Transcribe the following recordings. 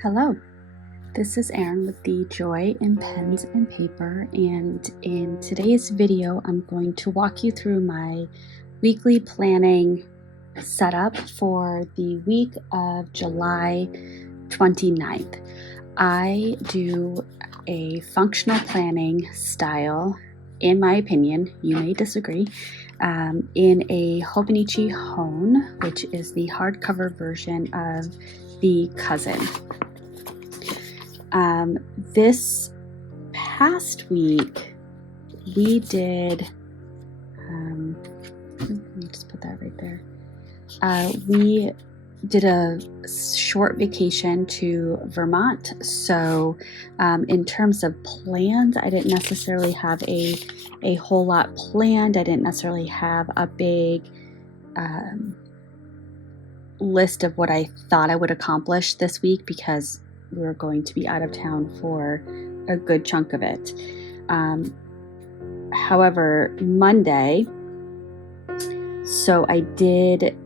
Hello, this is Erin with the Joy in Pens and Paper, and in today's video I'm going to walk you through my weekly planning setup for the week of July 29th. I do a functional planning style, in my opinion, you may disagree, in a Hobonichi Hone, which is the hardcover version of the Cousin. This past week we did, let me just put that right there. We did a short vacation to Vermont. So in terms of plans, I didn't necessarily have a whole lot planned. I didn't necessarily have a big list of what I thought I would accomplish this week because we were going to be out of town for a good chunk of it. However, Monday, so I did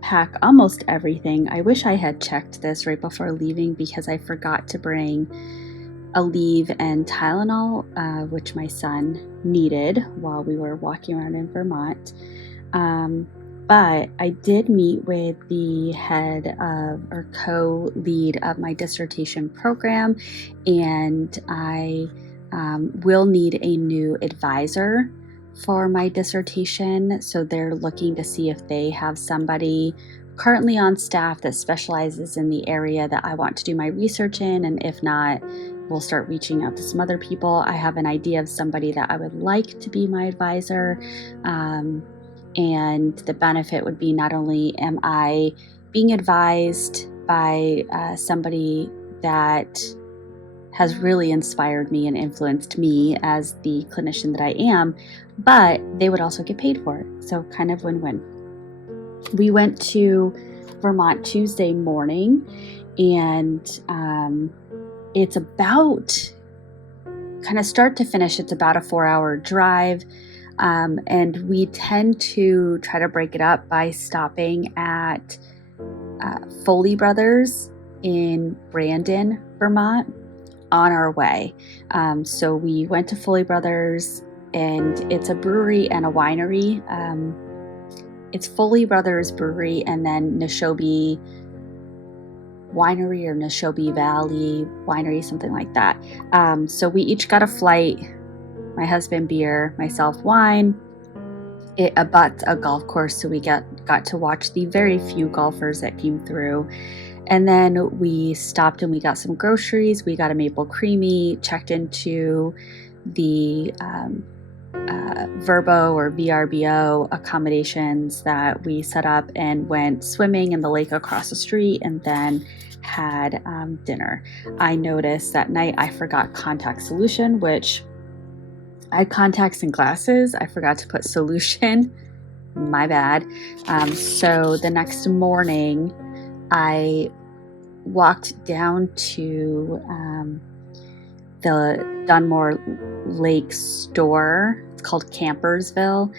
pack almost everything. I wish I had checked this right before leaving because I forgot to bring Aleve and Tylenol, which my son needed while we were walking around in Vermont. But I did meet with the head of or co-lead of my dissertation program, and I will need a new advisor for my dissertation. So they're looking to see if they have somebody currently on staff that specializes in the area that I want to do my research in, and if not, we'll start reaching out to some other people. I have an idea of somebody that I would like to be my advisor. And the benefit would be not only am I being advised by somebody that has really inspired me and influenced me as the clinician that I am, but they would also get paid for it. So kind of win-win. We went to Vermont Tuesday morning, and it's about, kind of start to finish, it's about a 4-hour drive. And we tend to try to break it up by stopping at Foley Brothers in Brandon, Vermont on our way. So we went to Foley Brothers, and it's a brewery and a winery. It's Foley Brothers Brewery and then Neshobe Winery or Neshobe Valley Winery, something like that. So we each got a flight. My husband beer, myself wine. It abuts a golf course, so we got to watch the very few golfers that came through. And then we stopped and we got some groceries. We got a maple creamy, checked into the Verbo or VRBO accommodations that we set up and went swimming in the lake across the street, and then had dinner. I noticed that night I forgot contact solution, which I had contacts and glasses. I forgot to put solution. My bad. So the next morning, I walked down to the Dunmore Lake store. It's called Campersville,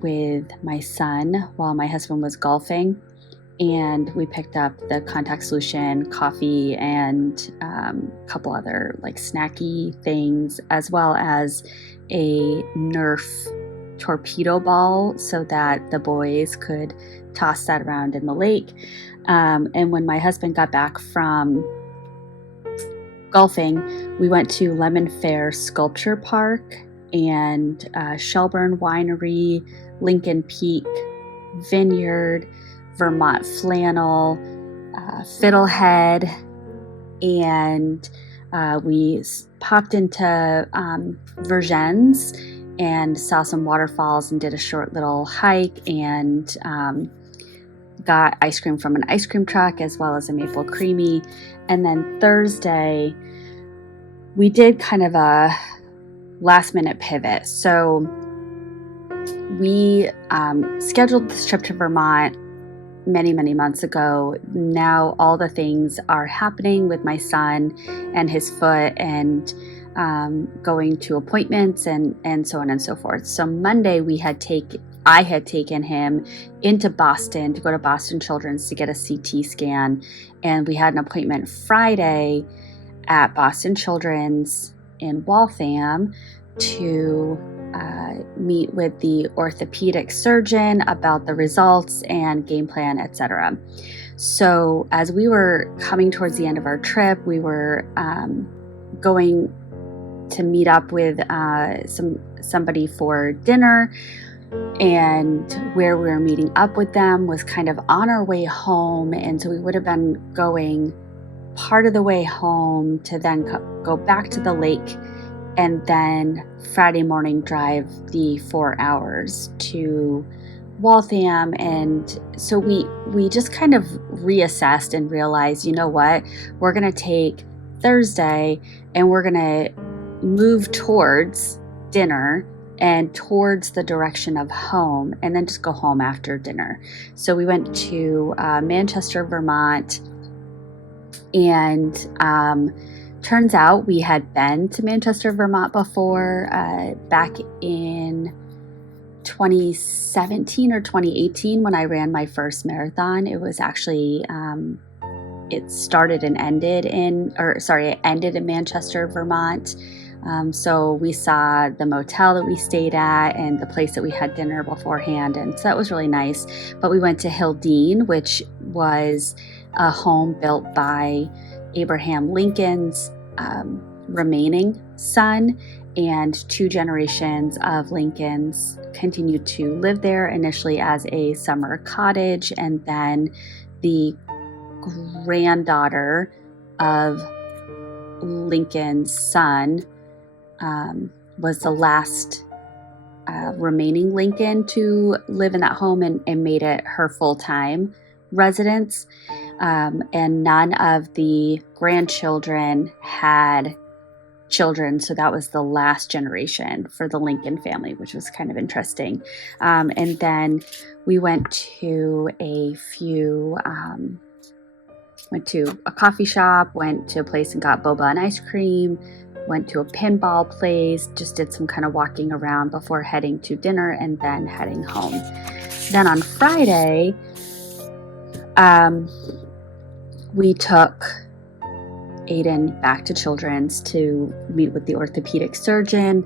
with my son while my husband was golfing. And we picked up the contact solution, coffee, and a couple other like snacky things, as well as a Nerf torpedo ball so that the boys could toss that around in the lake. And when my husband got back from golfing, we went to Lemon Fair Sculpture Park and Shelburne Winery, Lincoln Peak Vineyard, Vermont Flannel, Fiddlehead, and we popped into Vergennes and saw some waterfalls and did a short little hike, and got ice cream from an ice cream truck as well as a maple creamy. And then Thursday, we did kind of a last minute pivot. So we scheduled this trip to Vermont many months ago. Now all the things are happening with my son and his foot, and going to appointments and so on and so forth. So Monday we had I had taken him into Boston to go to Boston Children's to get a CT scan. And we had an appointment Friday at Boston Children's in Waltham to meet with the orthopedic surgeon about the results and game plan, etc. So as we were coming towards the end of our trip, we were going to meet up with somebody for dinner, and where we were meeting up with them was kind of on our way home, and so we would have been going part of the way home to then go back to the lake, and then Friday morning drive the 4 hours to Waltham. And so we just kind of reassessed and realized, you know what, we're going to take Thursday and we're going to move towards dinner and towards the direction of home, and then just go home after dinner. So we went to Manchester, Vermont, and turns out we had been to Manchester, Vermont before, back in 2017 or 2018 when I ran my first marathon. It was actually, it ended in Manchester, Vermont. So we saw the motel that we stayed at and the place that we had dinner beforehand, and so that was really nice. But we went to Hildene, which was a home built by Abraham Lincoln's remaining son, and 2 generations of Lincolns continued to live there, initially as a summer cottage, and then the granddaughter of Lincoln's son was the last remaining Lincoln to live in that home, and made it her full-time residence. And none of the grandchildren had children, so that was the last generation for the Lincoln family, which was kind of interesting. And then we went to went to a coffee shop, went to a place and got boba and ice cream, went to a pinball place, just did some kind of walking around before heading to dinner and then heading home. Then on Friday, we took Aiden back to Children's to meet with the orthopedic surgeon.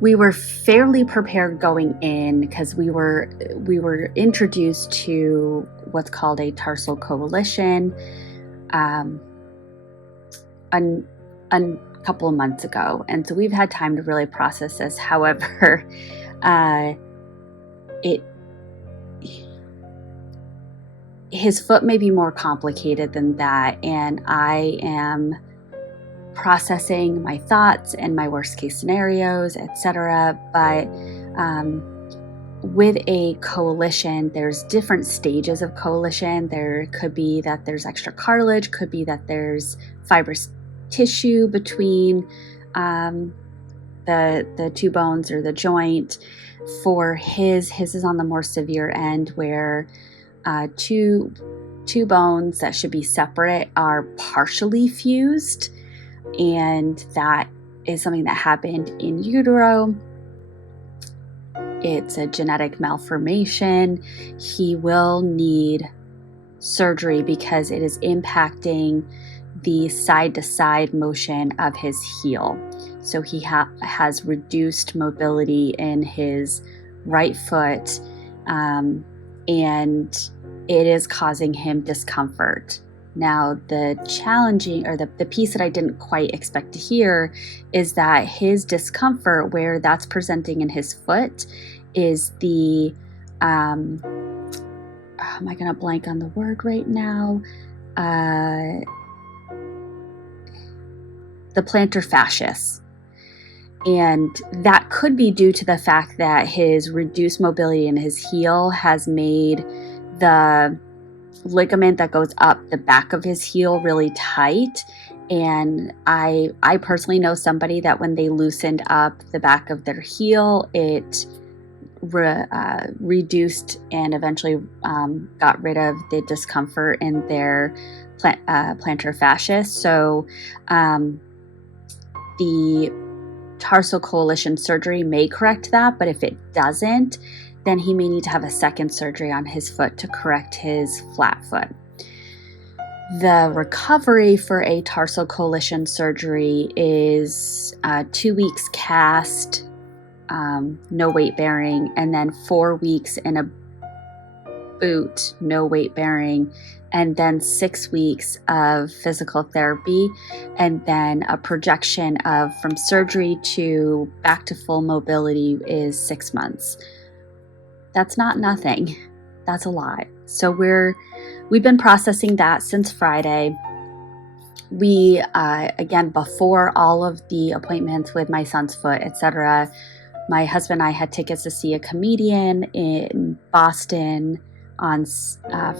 We were fairly prepared going in because we were introduced to what's called a tarsal coalition a couple of months ago, and so we've had time to really process this. However, his foot may be more complicated than that, and I am processing my thoughts and my worst case scenarios, etc. But with a coalition, there's different stages of coalition. There could be that there's extra cartilage, could be that there's fibrous tissue between the 2 bones or the joint. For his is on the more severe end, where two bones that should be separate are partially fused, and that is something that happened in utero. It's a genetic malformation. He will need surgery because it is impacting the side-to-side motion of his heel. So he has reduced mobility in his right foot, and it is causing him discomfort. Now, the challenging, or the piece that I didn't quite expect to hear, is that his discomfort, where that's presenting in his foot, is the, am I going to blank on the word right now? The plantar fasciitis. And that could be due to the fact that his reduced mobility in his heel has made the ligament that goes up the back of his heel really tight. And I personally know somebody that when they loosened up the back of their heel, it reduced and eventually got rid of the discomfort in their plantar fasciitis. So the tarsal coalition surgery may correct that, but if it doesn't, then he may need to have a second surgery on his foot to correct his flat foot. The recovery for a tarsal coalition surgery is 2 weeks cast, no weight bearing, and then 4 weeks in a boot, no weight bearing, and then 6 weeks of physical therapy, and then a projection of from surgery to back to full mobility is 6 months. That's not nothing. That's a lot. So we've been processing that since Friday. We, again, before all of the appointments with my son's foot, etc., my husband and I had tickets to see a comedian in Boston on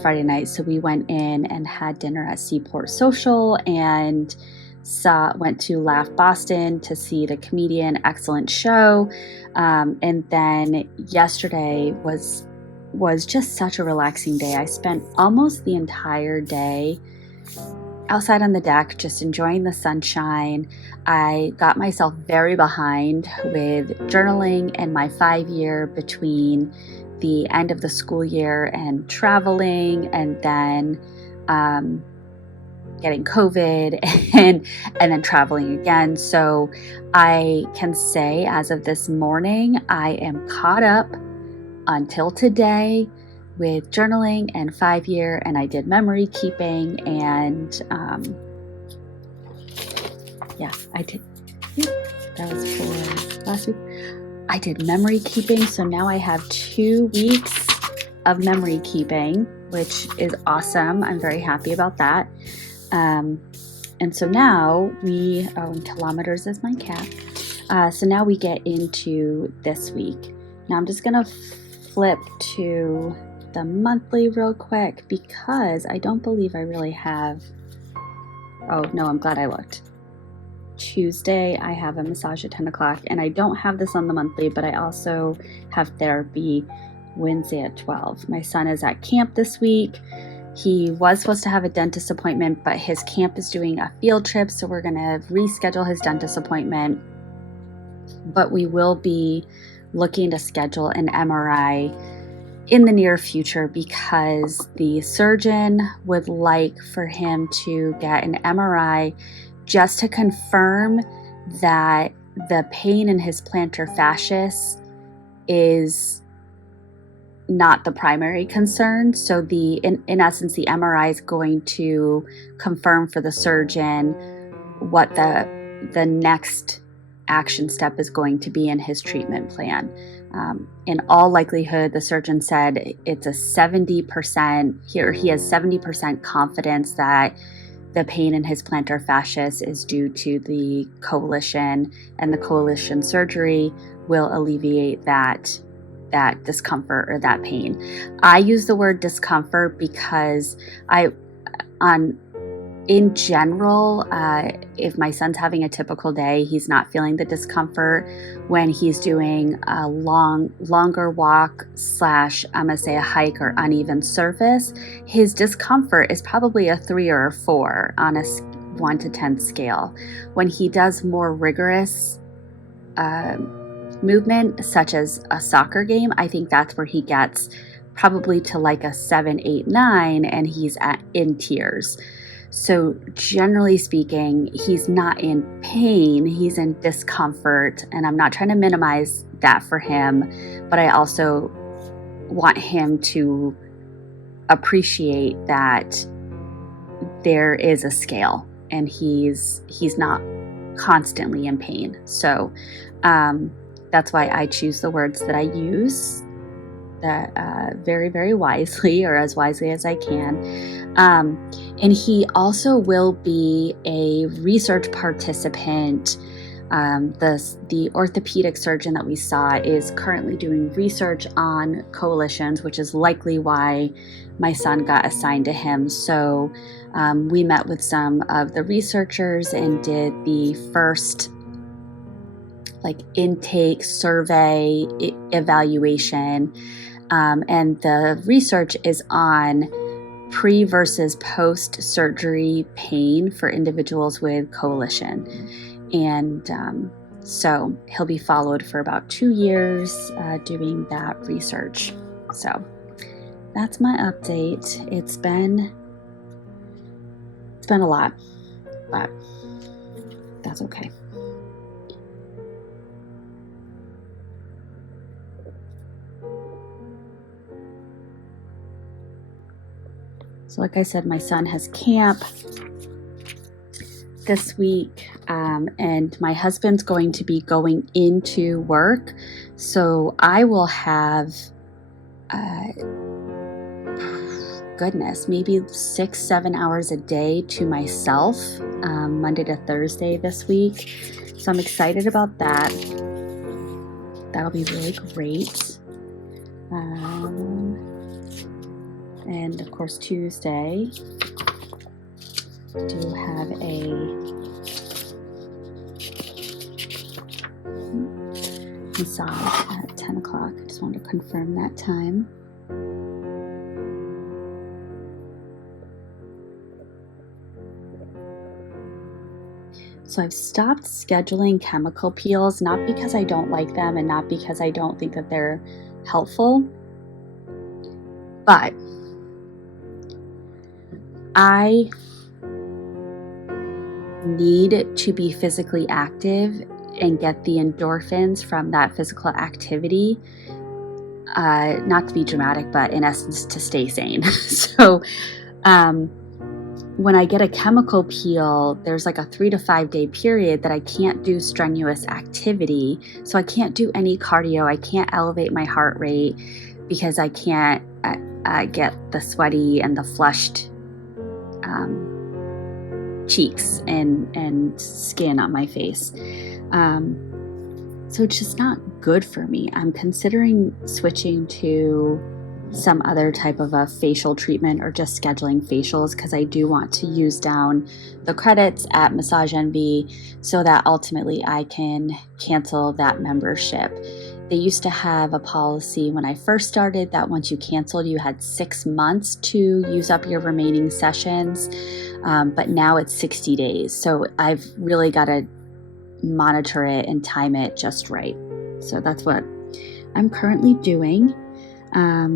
Friday night. So we went in and had dinner at Seaport Social and went to Laugh Boston to see the comedian. Excellent show. And then yesterday was just such a relaxing day. I spent almost the entire day outside on the deck, just enjoying the sunshine. I got myself very behind with journaling and my 5-year between the end of the school year and traveling, and then getting COVID and then traveling again. So I can say as of this morning, I am caught up until today with journaling and 5-year, and I did memory keeping, and I did. That was for last week. I did memory keeping, so now I have 2 weeks of memory keeping, which is awesome. I'm very happy about that. And so now in kilometers is my cat. So now we get into this week. Now I'm just gonna flip to the monthly real quick because I don't believe I really have. Oh no, I'm glad I looked. Tuesday I have a massage at 10 o'clock, and I don't have this on the monthly, but I also have therapy Wednesday at 12. My son is at camp this week. He was supposed to have a dentist appointment, but his camp is doing a field trip, so we're going to reschedule his dentist appointment. But we will be looking to schedule an MRI in the near future because the surgeon would like for him to get an MRI just to confirm that the pain in his plantar fasciitis is not the primary concern. So in essence, the MRI is going to confirm for the surgeon what the next action step is going to be in his treatment plan. In all likelihood, the surgeon said it's a 70%, he has 70% confidence that the pain in his plantar fasciitis is due to the coalition, and the coalition surgery will alleviate that discomfort or that pain. I use the word discomfort because in general, if my son's having a typical day, he's not feeling the discomfort when he's doing a longer walk / I'm gonna say a hike or uneven surface. His discomfort is probably a 3 or a 4 on a 1 to 10 scale. When he does more rigorous movement, such as a soccer game, I think that's where he gets probably to like a 7, 8, 9, and he's in tears. So generally speaking, he's not in pain, he's in discomfort, and I'm not trying to minimize that for him, but I also want him to appreciate that there is a scale and he's not constantly in pain. So that's why I choose the words that I use that very, very wisely, or as wisely as I can. And he also will be a research participant. The orthopedic surgeon that we saw is currently doing research on coalitions, which is likely why my son got assigned to him. So we met with some of the researchers and did the first intake survey evaluation. And the research is on pre versus post surgery pain for individuals with coalition. And So he'll be followed for about 2 years doing that research. So that's my update. It's been a lot, but that's okay. So like I said, my son has camp this week, and my husband's going to be going into work. So I will have, maybe 6-7 hours a day to myself, Monday to Thursday this week. So I'm excited about that. That'll be really great. And of course, Tuesday, do have a massage at 10 o'clock. I just wanted to confirm that time. So I've stopped scheduling chemical peels, not because I don't like them and not because I don't think that they're helpful, but I need to be physically active and get the endorphins from that physical activity, not to be dramatic, but in essence to stay sane. So when I get a chemical peel, there's like a 3 to 5 day period that I can't do strenuous activity. So I can't do any cardio. I can't elevate my heart rate because I can't get the sweaty and the flushed cheeks and skin on my face. So it's just not good for me. I'm considering switching to some other type of a facial treatment or just scheduling facials because I do want to use down the credits at Massage Envy so that ultimately I can cancel that membership. They used to have a policy when I first started that once you canceled, you had 6 months to use up your remaining sessions, but now it's 60 days. So I've really got to monitor it and time it just right. So that's what I'm currently doing.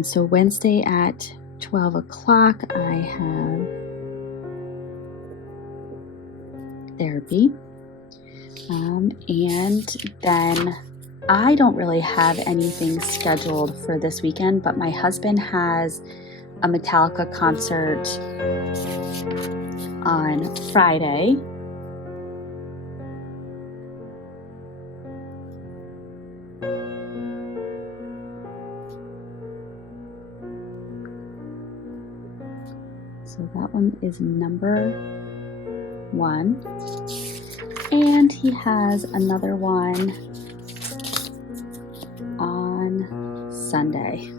So Wednesday at 12 o'clock, I have therapy. And then I don't really have anything scheduled for this weekend, but my husband has a Metallica concert on Friday. So that one is number 1. And he has another one on Sunday.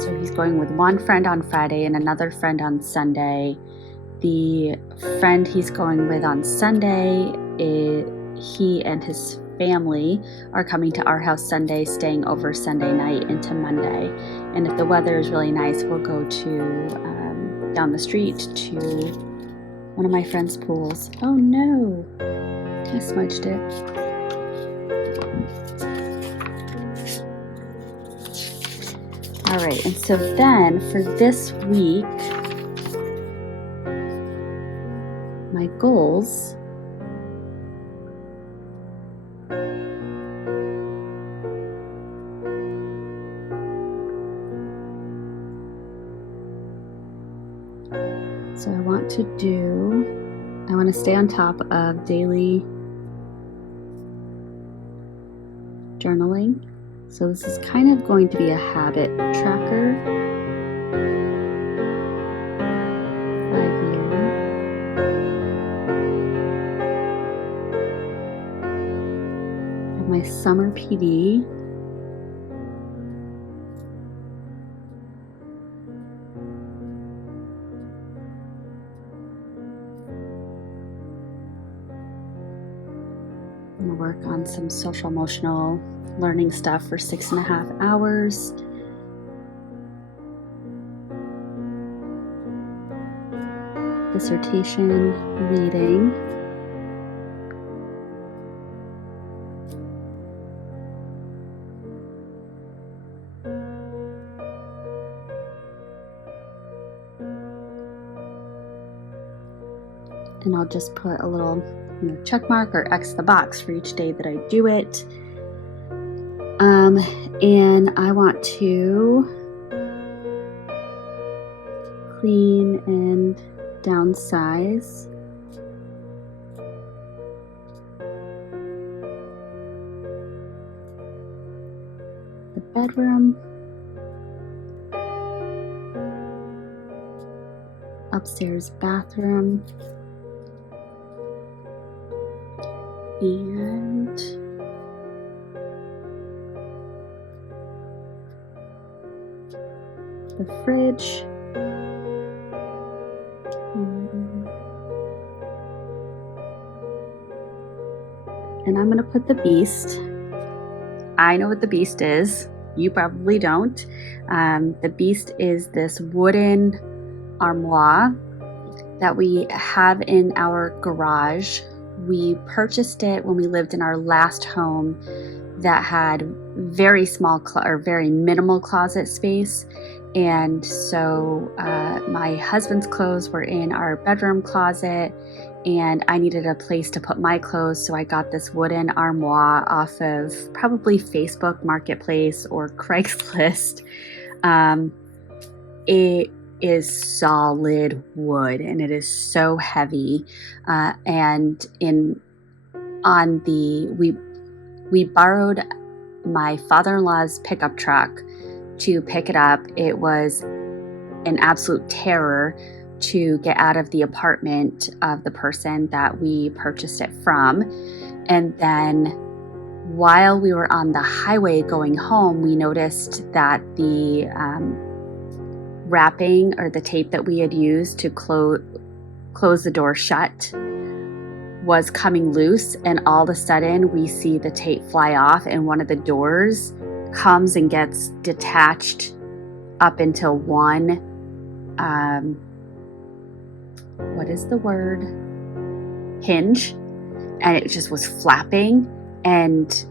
So he's going with one friend on Friday and another friend on Sunday. The friend he's going with on Sunday, he and his family are coming to our house Sunday, staying over Sunday night into Monday. And if the weather is really nice, we'll go to down the street to one of my friend's pools. Oh no, I smudged it. All right, and so then for this week, my goals so I want to stay on top of daily journaling. So this is kind of going to be a habit tracker. 5 year. My summer PD. I'm going to work on some social emotional learning stuff for 6.5 hours. dissertation reading. And I'll just put a little check mark or X the box for each day that I do it. And I want to clean and downsize. The bedroom, upstairs bathroom, and the fridge. And I'm going to put the beast. I know what the beast is. You probably don't. The beast is this wooden armoire that we have in our garage. We purchased it when we lived in our last home that had very small or very minimal closet space. And so my husband's clothes were in our bedroom closet, and I needed a place to put my clothes, so I got this wooden armoire off of probably Facebook Marketplace or Craigslist. It is solid wood, and it is so heavy. We borrowed my father-in-law's pickup truck to pick it up. It was an absolute terror to get out of the apartment of the person that we purchased it from. And then while we were on the highway going home, we noticed that the wrapping or the tape that we had used to close the door shut was coming loose, and all of a sudden we see the tape fly off and one of the doors comes and gets detached up into one what is the word? Hinge. And it just was flapping, and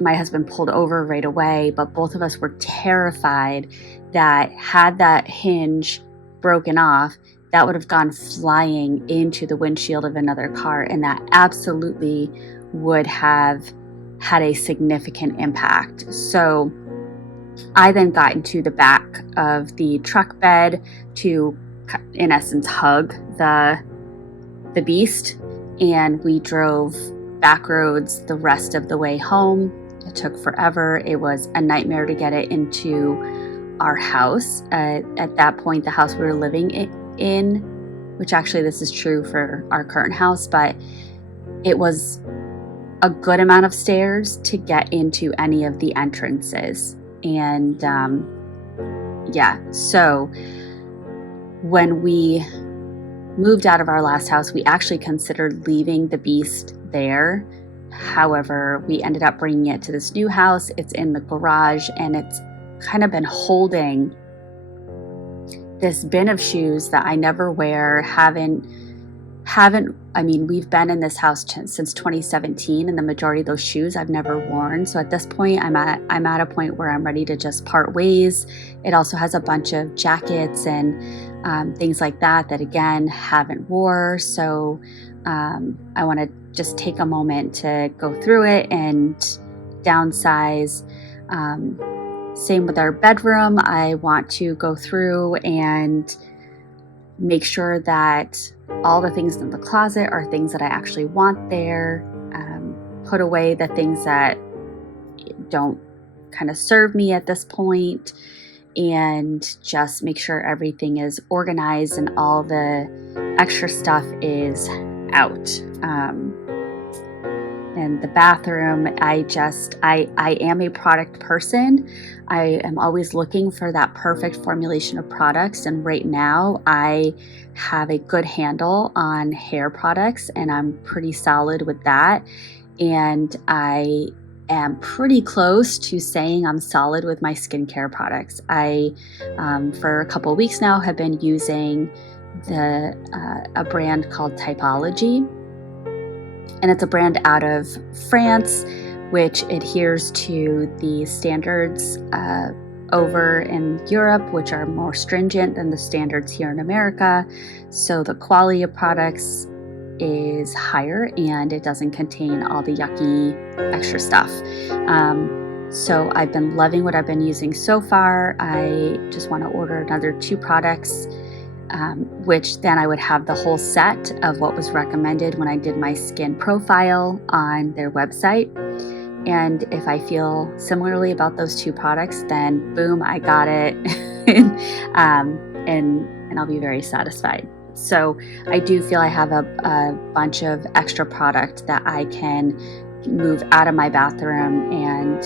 my husband pulled over right away, but both of us were terrified that had that hinge broken off, that would have gone flying into the windshield of another car, and that absolutely would have had a significant impact. So I then got into the back of the truck bed to, in essence, hug the beast, and we drove back roads the rest of the way home. It took forever. It was a nightmare to get it into our house. At that point, the house we were living in, which actually this is true for our current house, but it was a good amount of stairs to get into any of the entrances. And so when we moved out of our last house, we actually considered leaving the beast there. However, we ended up bringing it to this new house. It's in the garage, and it's kind of been holding this bin of shoes that I never wear. We've been in this house since 2017, and the majority of those shoes I've never worn. So at this point, I'm at a point where I'm ready to just part ways. It also has a bunch of jackets and things like that again haven't wore. So I want to just take a moment to go through it and downsize. Same with our bedroom. I want to go through and make sure that all the things in the closet are things that I actually want there. Put away the things that don't kind of serve me at this point, and just make sure everything is organized and all the extra stuff is out. And the bathroom, I am a product person. I am always looking for that perfect formulation of products. And right now I have a good handle on hair products, and I'm pretty solid with that. And I am pretty close to saying I'm solid with my skincare products. I, for a couple of weeks now, have been using a brand called Typology, and it's a brand out of France, which adheres to the standards over in Europe, which are more stringent than the standards here in America. So the quality of products is higher and it doesn't contain all the yucky extra stuff. So I've been loving what I've been using so far. I just want to order another 2 products, which then I would have the whole set of what was recommended when I did my skin profile on their website. And if I feel similarly about those 2 products, then boom, I got it. and I'll be very satisfied. So I do feel I have a bunch of extra product that I can move out of my bathroom, and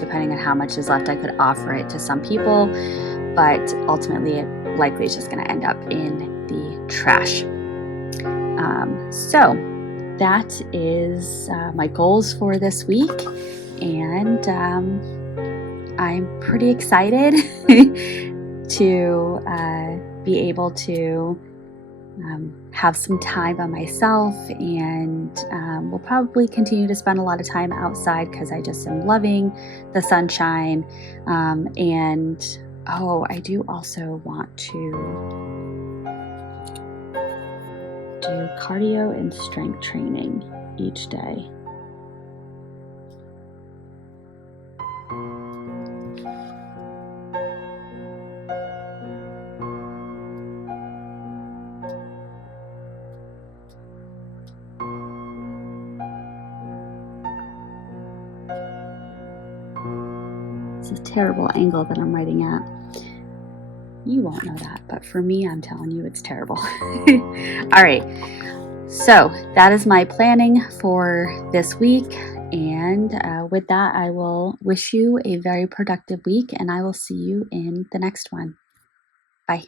depending on how much is left, I could offer it to some people, but ultimately it likely is just going to end up in the trash. So that is my goals for this week, and I'm pretty excited to be able to have some time by myself, and we'll probably continue to spend a lot of time outside because I just am loving the sunshine. And I do also want to do cardio and strength training each day. It's a terrible angle that I'm writing at. You won't know that, but for me, I'm telling you, it's terrible. All right. So that is my planning for this week. And with that, I will wish you a very productive week, and I will see you in the next one. Bye.